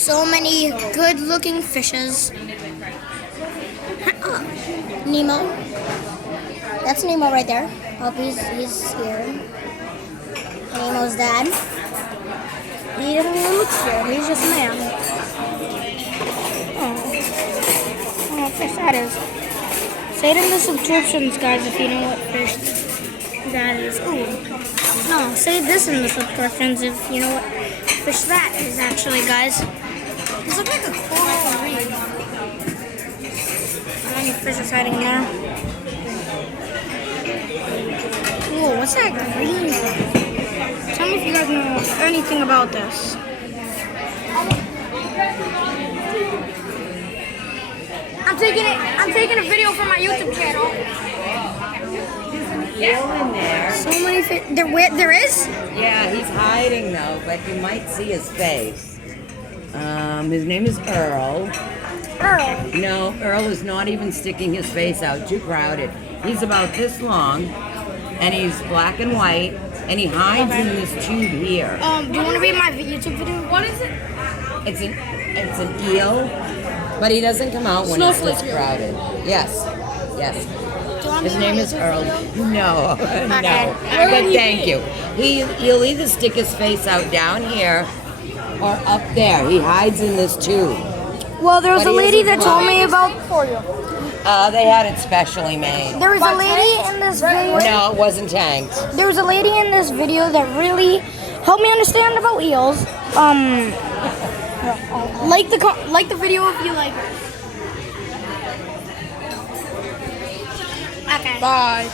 so many good-looking fishes. Nemo. That's Nemo right there. Oh, he's scared. Nemo's dad. He doesn't even look scared. He's just a man. Oh, what fish that is. Say it in the subscriptions, guys, if you know what fish that is. Ooh. No, say this in the subscriptions if you know what fish that is, actually, guys. This looks like a coral reef. How many fish is hiding there? Ooh, what's that green? Tell me if you guys know anything about this. I'm taking a video for my YouTube channel. Yeah. In there. So many fish. There is? Yeah, he's hiding though, but you might see his face. His name is Earl. Earl. No, Earl is not even sticking his face out. Too crowded. He's about this long, and he's black and white, and he hides in this tube here. Do you want to read my YouTube video? What is it? It's an eel, but he doesn't come out when it's this crowded. Yes. His name is Earl. No, no. But thank you. He'll either stick his face out down here or up there. He hides in this tube. Well, there was a lady that told me about. They had it specially made. There was a lady in this video. No, it wasn't tanked. There was a lady in this video that really helped me understand about eels. Like the video if you like it. Okay. Bye.